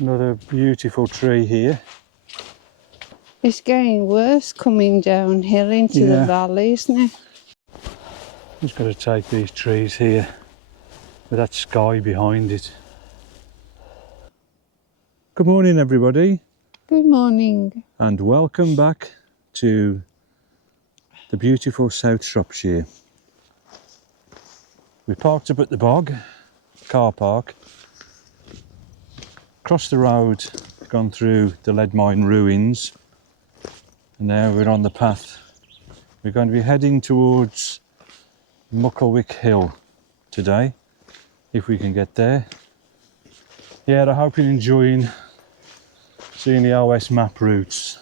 Another beautiful tree here. It's getting worse coming downhill into the valley, isn't it? Just got to take these trees here with that sky behind it. Good morning, everybody. Good morning. And welcome back to the beautiful South Shropshire. We parked up at the bog, car park, crossed the road, gone through the lead mine ruins, and now we're on the path. We're going to be heading towards Mucklewick Hill today, if we can get there. Yeah, I hope you're enjoying seeing the OS map routes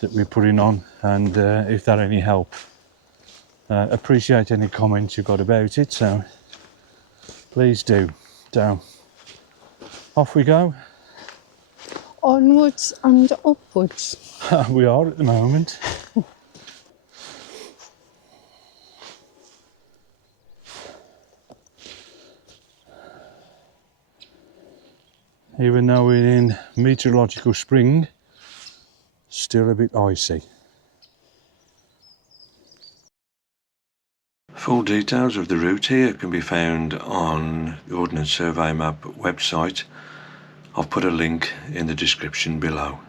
that we're putting on, and if they're any help. Appreciate any comments you've got about it, so please do. So, off we go. Onwards and upwards. We are at the moment. Even though we're in meteorological spring, still a bit icy. Full details of the route here can be found on the Ordnance Survey Map website. I'll put a link in the description below.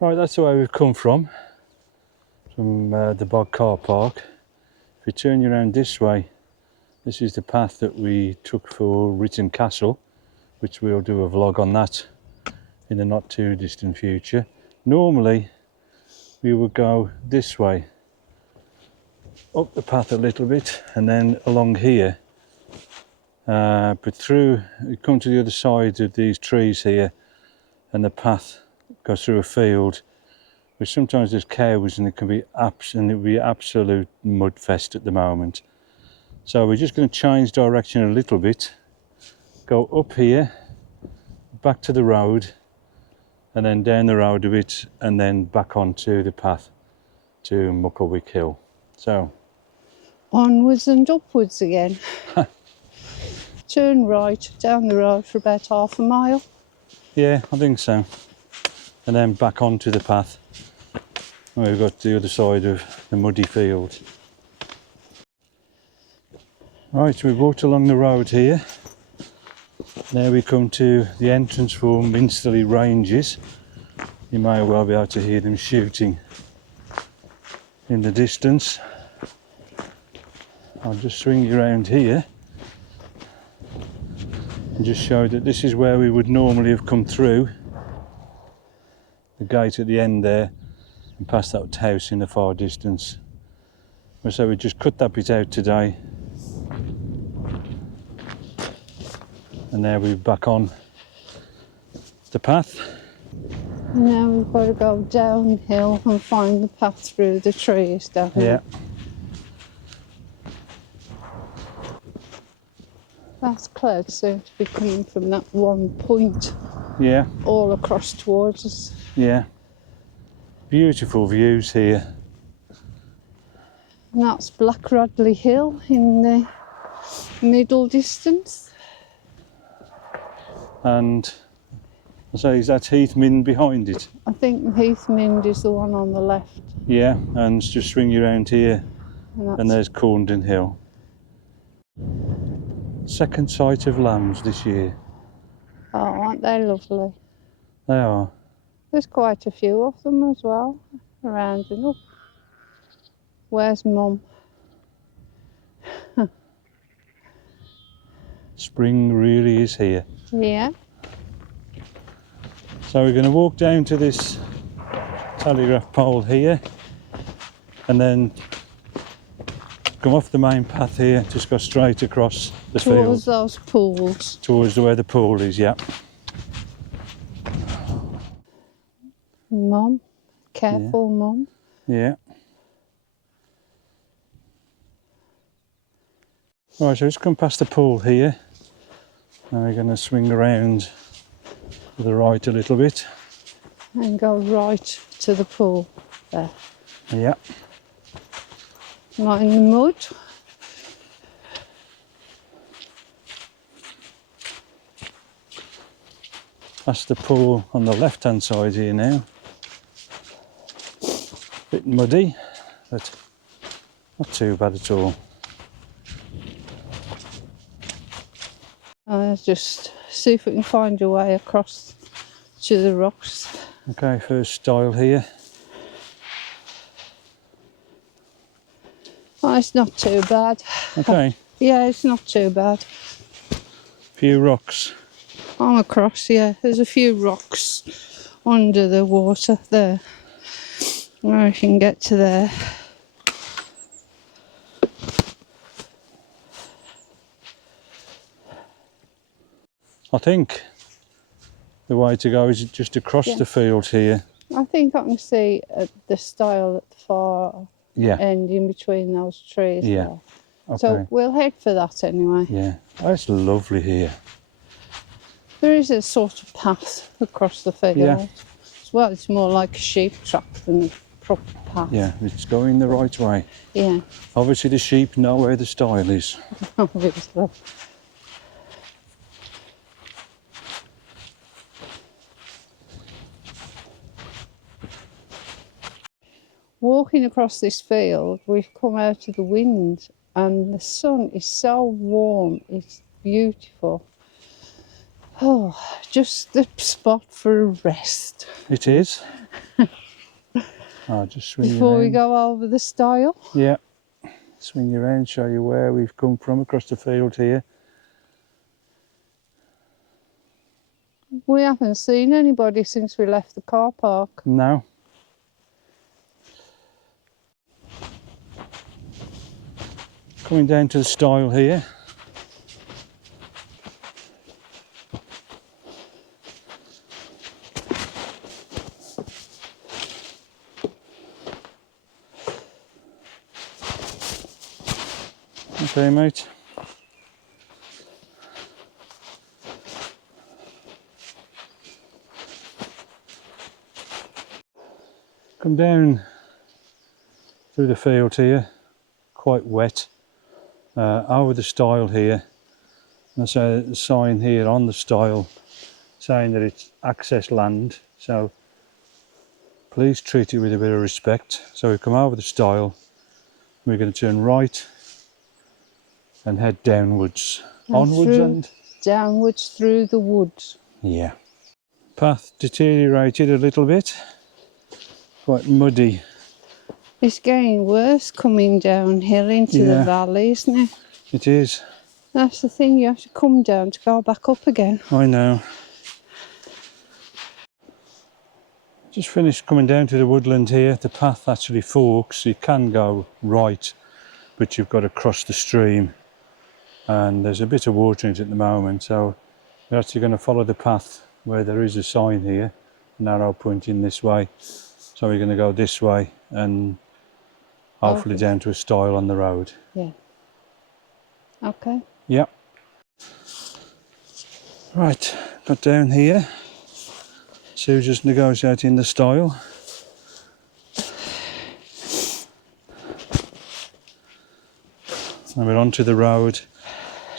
Right, that's the way we've come from the bog car park. If you turn you around this way, this is the path that we took for Written Castle, which we'll do a vlog on that in the not too distant future. Normally we would go this way, up the path a little bit and then along here, but through, you come to the other side of these trees here and the path goes through a field where sometimes there's cows and it can be absolute mud fest at the moment. So we're just going to change direction a little bit, go up here, back to the road, and then down the road a bit, and then back onto the path to Mucklewick Hill. So onwards and upwards again. Turn right down the road for about half a mile. Yeah, I think so. And then back onto the path. We've got the other side of the muddy field. Right, so we've walked along the road here. Now we come to the entrance for Minsterley Ranges. You may well be able to hear them shooting in the distance. I'll just swing you around here and just show that this is where we would normally have come through the gate at the end there and past that house in the far distance. So we just cut that bit out today, and now we're back on the path. Now we've got to go downhill and find the path through the trees down here. Yeah. That's clouds seem to be coming from that one point. Yeah. All across towards us. Yeah. Beautiful views here. And that's Blackradley Hill in the middle distance. And I say, is that Heath Mynd behind it? I think Heath Mynd is the one on the left. Yeah, and just swing you around here and there's Corndon Hill. Second sight of lambs this year. Oh, aren't they lovely? They are. There's quite a few of them as well, around and up. Where's Mum? Spring really is here. Yeah. So we're going to walk down to this telegraph pole here and then come off the main path here, just go straight across the field. Towards those pools. Towards where the pool is, yeah. Mum, careful, Mum. Yeah. Right, so just come past the pool here. Now we're going to swing around to the right a little bit. And go right to the pool there. Yeah. Not in the mud. That's the pool on the left hand side here now. Bit muddy, but not too bad at all. I'll just see if we can find a way across to the rocks. Okay, first style here. Oh, it's not too bad. Okay, Yeah, it's not too bad. few rocks. I'm across, yeah. There's a few rocks under the water there. Where I can get to there. I think the way to go is just across the field here. I think I can see the stile at the far Yeah. end in between those trees Yeah. there. Okay. So we'll head for that anyway. Yeah. Oh, it's lovely here. There is a sort of path across the field. Yeah. Well, it's more like a sheep track than a proper path. Yeah, it's going the right way. Yeah, Obviously the sheep know where the stile is. obviously. Walking across this field, we've come out of the wind and the sun is so warm, it's beautiful. Oh, just the spot for a rest. It is. I'll just swing Before you we around. go over the stile. Yeah. Swing you around, show you where we've come from across the field here. We haven't seen anybody since we left the car park. No. Coming down to the stile here. Okay, mate. Come down through the field here, quite wet, over the stile here. There's a sign here on the stile saying that it's access land, so please treat it with a bit of respect. So we've come over the stile, we're going to turn right and head downwards. Onwards and downwards through the woods. yeah. Path deteriorated a little bit, quite muddy. It's getting worse coming downhill into the valley, isn't it? It is. That's the thing, you have to come down to go back up again. I know. Just finished coming down to the woodland here. The path actually forks. You can go right, but you've got to cross the stream. And there's a bit of water in it at the moment, so we're actually going to follow the path where there is a sign here, an arrow pointing this way. So we're going to go this way and hopefully down to a stile on the road. Yeah. Okay. Yep. Right, got down here. Sue's just negotiating the stile. And we're onto the road.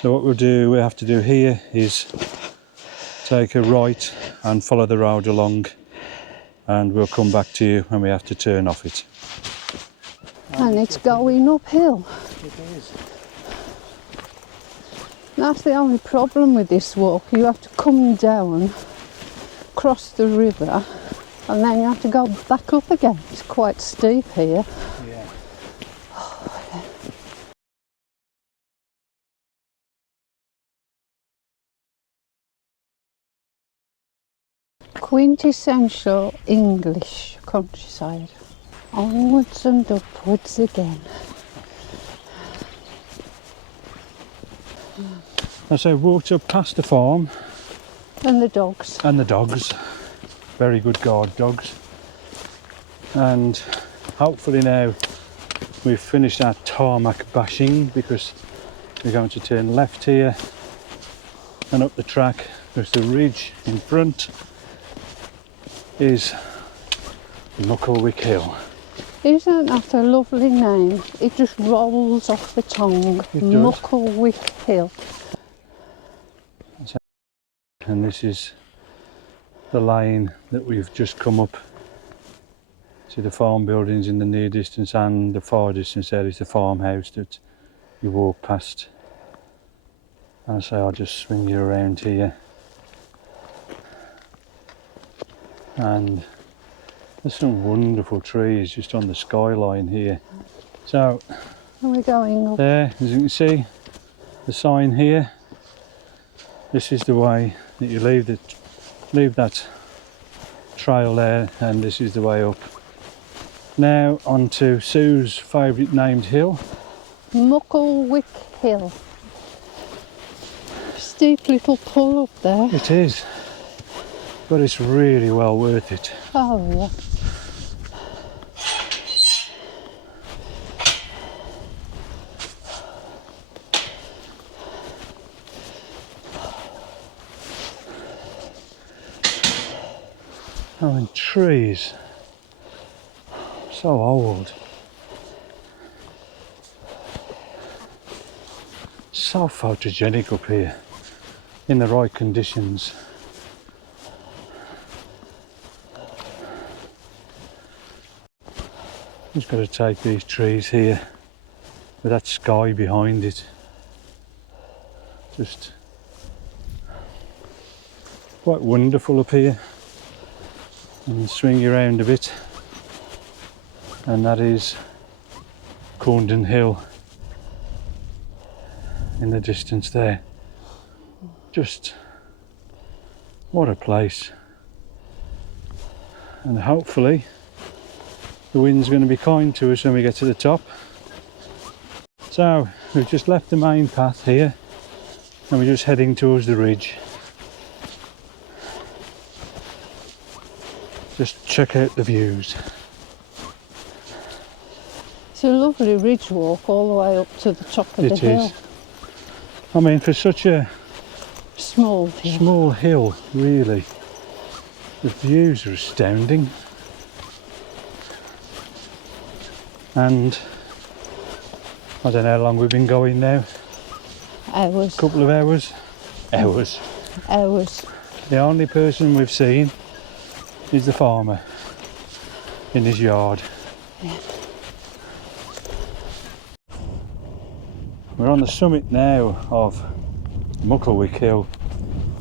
So what we have to do here is take a right and follow the road along, and we'll come back to you when we have to turn off it. And it's going uphill. It is. That's the only problem with this walk. You have to come down, cross the river, and then you have to go back up again. It's quite steep here. Yeah. Quintessential English countryside. Onwards and upwards again. As I walked up past the farm. And the dogs. And the dogs. Very good guard dogs. And hopefully now we've finished our tarmac bashing, because we're going to turn left here and up the track, because the ridge in front is Mucklewick Hill. Isn't that a lovely name? It just rolls off the tongue. It does. Mucklewick Hill. And this is the lane that we've just come up. See the farm buildings in the near distance, and the far distance there is the farmhouse that you walk past. And so I'll just swing you around here. And there's some wonderful trees just on the skyline here. So Are we going up? there, as you can see, the sign here. This is the way that you leave that trail there, and this is the way up. Now on to Sue's favourite named hill. Mucklewick Hill. Steep little pull up there. It is, but it's really well worth it. Oh yeah. Oh, and trees, so old, so photogenic up here in the right conditions. Just got to take these trees here with that sky behind it. Just quite wonderful up here. And swing you around a bit, and that is Corndon Hill in the distance there. Just what a place. And hopefully the wind's going to be kind to us when we get to the top. So we've just left the main path here and we're just heading towards the ridge. Just check out the views. It's a lovely ridge walk all the way up to the top of the hill. It is. I mean, for such a Small hill, really, the views are astounding. And I don't know how long we've been going now. Hours. A couple of hours. Hours. The only person we've seen is the farmer in his yard. Yeah. We're on the summit now of Mucklewick Hill.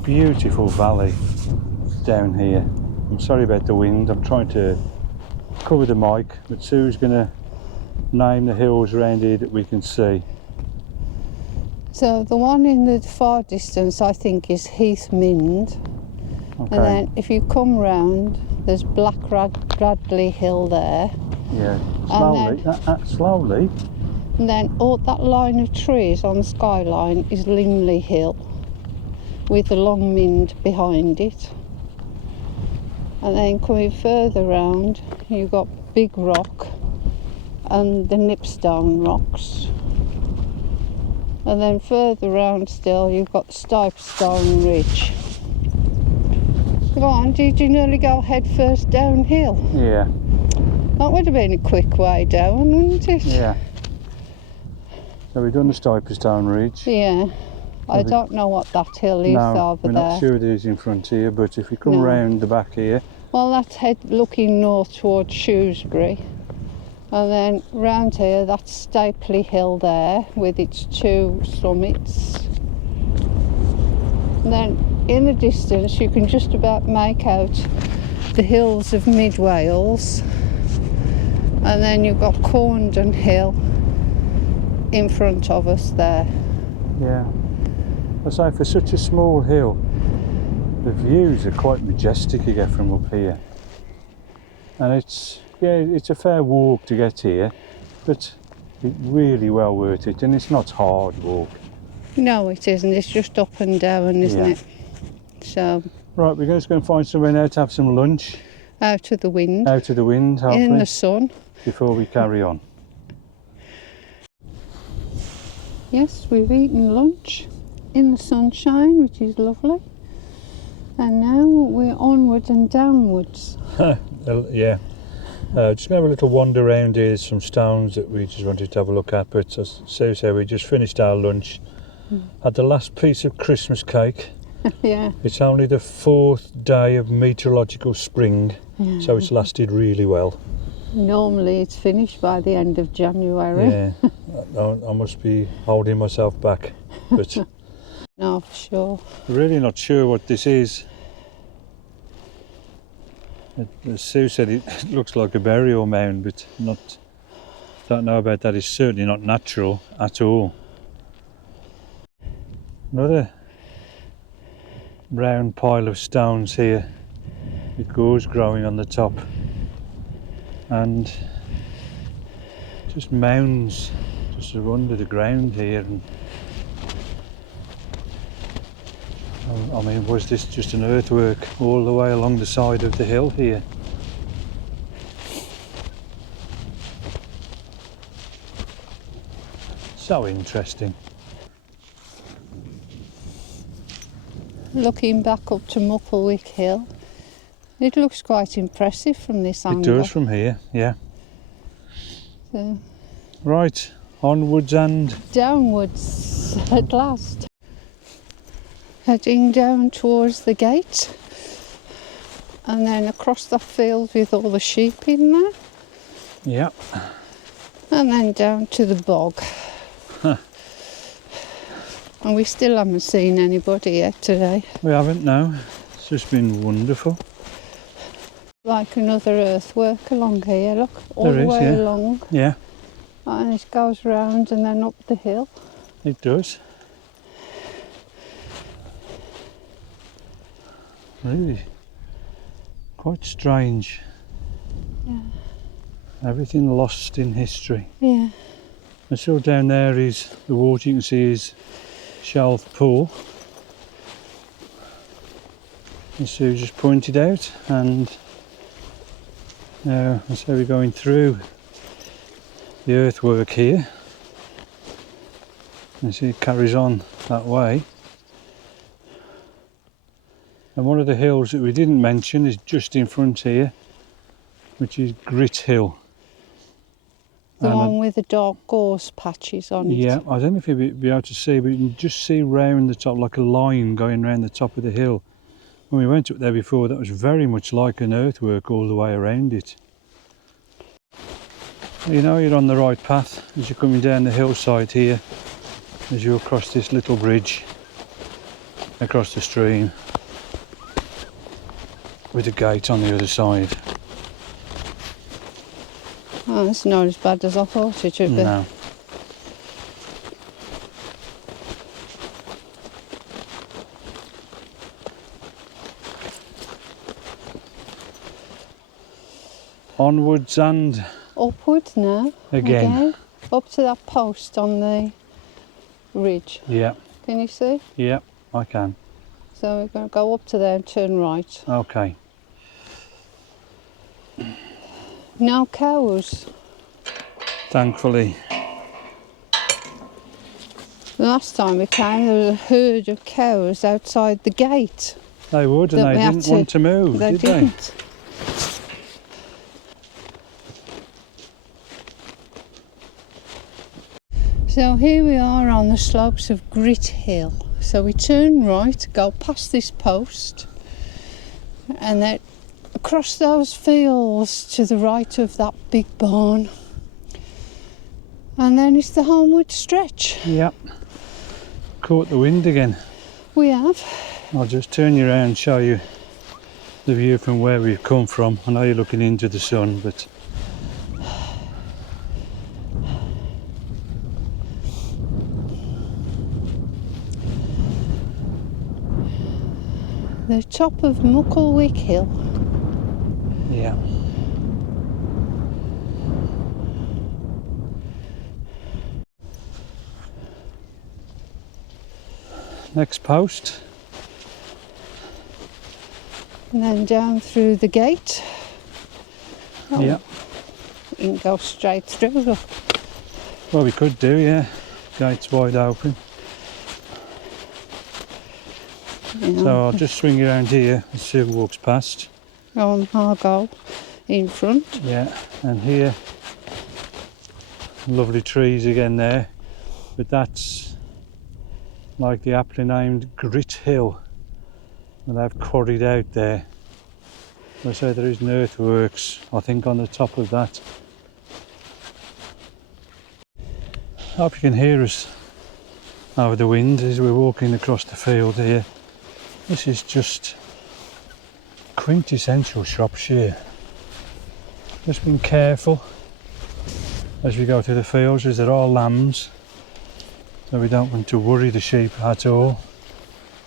Beautiful valley down here. I'm sorry about the wind, I'm trying to cover the mic, but Sue's going to name the hills around here that we can see. So the one in the far distance I think is Heath Mynd. Okay. And then if you come round, there's Black Radley Hill there. Yeah, slowly, slowly. And then all that line of trees on the skyline is Lingley Hill, with the Long Mynd behind it. And then coming further round, you've got Big Rock and the Nipstone Rocks. And then further round still, you've got Stipestone Ridge. Go on, did you nearly go head first downhill? Yeah. That would have been a quick way down, wouldn't it? Yeah. So we've done the Stipestone Ridge. Yeah. I don't know what that hill is over we're there. not sure it is in front here, but if we come round the back here. Well, that's looking north towards Shrewsbury. And then round here, that's Stapley Hill there, with its two summits. And then in the distance, you can just about make out the hills of Mid Wales. And then you've got Corndon Hill in front of us there. Yeah. I say, for such a small hill, the views are quite majestic you get from up here. And it's a fair walk to get here, but it's really well worth it, and it's not hard walk. No, it isn't. It's just up and down, isn't it? So. Right, we're just going to find somewhere now to have some lunch. Out of the wind. Out of the wind, hopefully. In the sun. Before we carry on. Yes, we've eaten lunch in the sunshine, which is lovely. And now we're onwards and downwards. Yeah. Just gonna have a little wander around here. There's some stones that we just wanted to have a look at, but as Sue said, we just finished our lunch. Had the last piece of Christmas cake. Yeah. It's only the 4th day of meteorological spring, so it's lasted really well. Normally it's finished by the end of January. Yeah, I must be holding myself back, but No, for sure. really not sure what this is. As Sue said, it looks like a burial mound, but don't know about that. It's certainly not natural at all. Another round pile of stones here with gorse growing on the top, and just mounds just sort of under the ground here. And I mean, was this just an earthwork all the way along the side of the hill here? So interesting. Looking back up to Mucklewick Hill, it looks quite impressive from this angle. It does from here, yeah. So, Right, onwards and downwards at last. Heading down towards the gate, and then across the field with all the sheep in there, yeah. and then down to the bog. Huh. And we still haven't seen anybody yet today. We haven't, no. It's just been wonderful. Like another earthwork along here, look, all There the is, way yeah. along, Yeah, and it goes round and then up the hill. it does. Really quite strange. Yeah. Everything lost in history. Yeah. And so down there is the water, you can see is Shelf Pool, as Sue just pointed out, and now so we're going through the earthwork here. You see it carries on that way. And one of the hills that we didn't mention is just in front here, which is Grit Hill. The And one with the dark gorse patches on it. yeah, I don't know if you'll be able to see, but you can just see round the top, like a line going round the top of the hill. When we went up there before, that was very much like an earthwork all the way around it. You know you're on the right path as you're coming down the hillside here, as you cross this little bridge across the stream with a gate on the other side. Oh, it's not as bad as I thought it would be. No. Onwards and Upwards now. again. Up to that post on the ridge. Yeah, Can you see? yeah, I can. So we're going to go up to there and turn right. Okay. No cows. Thankfully. The last time we came, there was a herd of cows outside the gate. They would, and That they we had didn't want to move, They did didn't. So here we are on the slopes of Grit Hill. So we turn right, go past this post, and then across those fields to the right of that big barn. And then it's the homeward stretch. they? Yep. Caught the wind again. We have. I'll just turn you around and show you the view from where we've come from. I know you're looking into the sun, but The top of Mucklewick Hill. yeah. Next post. And then down through the gate. Oh, Yeah. You can go straight through. Look. Well, we could do, yeah. gate's wide open. You So know, I'll just swing around here and see who walks past. I'll go in front. Yeah, and here, lovely trees again there, but that's like the aptly named Grit Hill that I've quarried out there. I say there is an earthworks, I think, on the top of that. I hope you can hear us over the wind as we're walking across the field here. This is just quintessential Shropshire. Just being careful as we go through the fields, as there are lambs, so we don't want to worry the sheep at all.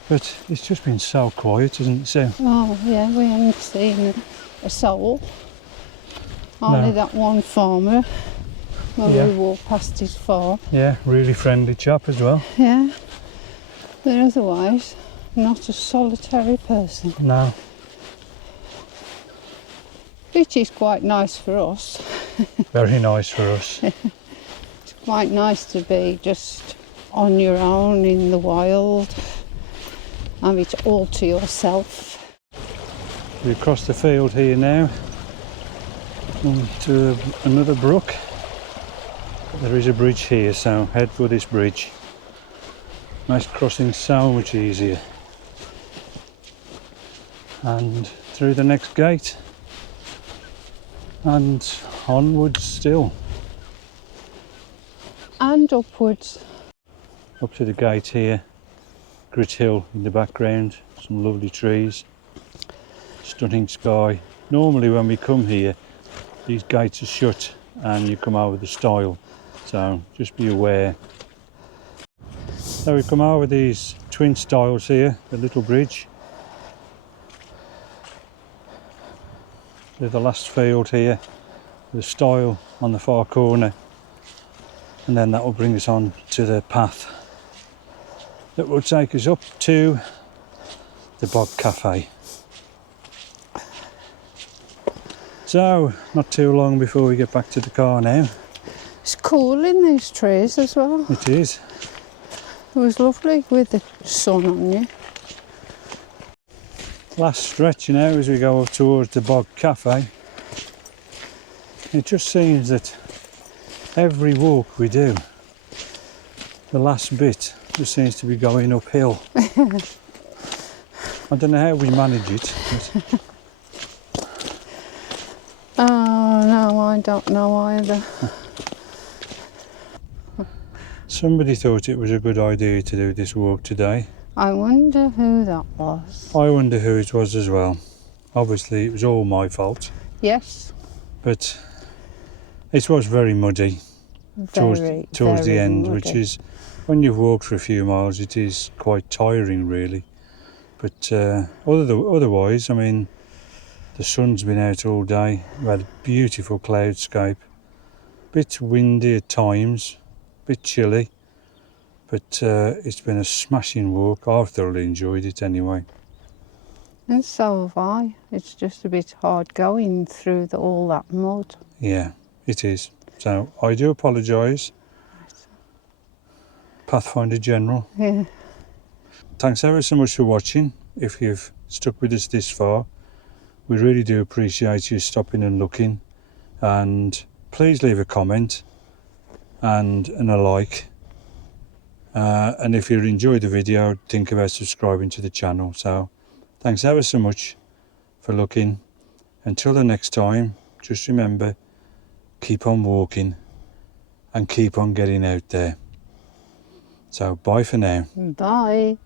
But it's just been so quiet, isn't it, Sue? Oh yeah, we haven't seen a soul. Only No. that one farmer when Yeah. we walked past his farm. Yeah, really friendly chap as well. Yeah, but otherwise not a solitary person, No, which is quite nice for us. very nice for us. It's quite nice to be just on your own in the wild, have it all to yourself. We cross the field here now onto another brook. There is a bridge here, so head for this bridge. Makes crossing so much easier. And through the next gate and onwards still. And upwards. Up to the gate here, Grit Hill in the background, some lovely trees, stunning sky. Normally when we come here, these gates are shut and you come over the stile, so just be aware. So we come over these twin stiles here, the little bridge. There's the last field here, the stile on the far corner, and then that will bring us on to the path that will take us up to the Bog Cafe. So, not too long before we get back to the car now. It's cool in these trees as well. It is. It was lovely with the sun on you. Last stretch now as we go up towards the Bog Cafe. It just seems that every walk we do, the last bit just seems to be going uphill. I don't know how we manage it. But Oh no, I don't know either. somebody thought it was a good idea to do this walk today. I wonder who that was. I wonder who it was as well. Obviously it was all my fault, Yes, but it was very muddy towards the very end, muddy. which is, when you've walked for a few miles, it is quite tiring really. But otherwise, I mean, the sun's been out all day. We had a beautiful cloudscape, bit windy at times, bit chilly, but it's been a smashing walk. I've thoroughly enjoyed it anyway. And so have I. It's just a bit hard going through all that mud. Yeah, it is. So I do apologise, Pathfinder General. Yeah. Thanks ever so much for watching. If you've stuck with us this far, we really do appreciate you stopping and looking. And please leave a comment and a like. And if you enjoyed the video, think about subscribing to the channel. So thanks ever so much for looking. Until the next time, just remember, keep on walking and keep on getting out there. So bye for now. Bye.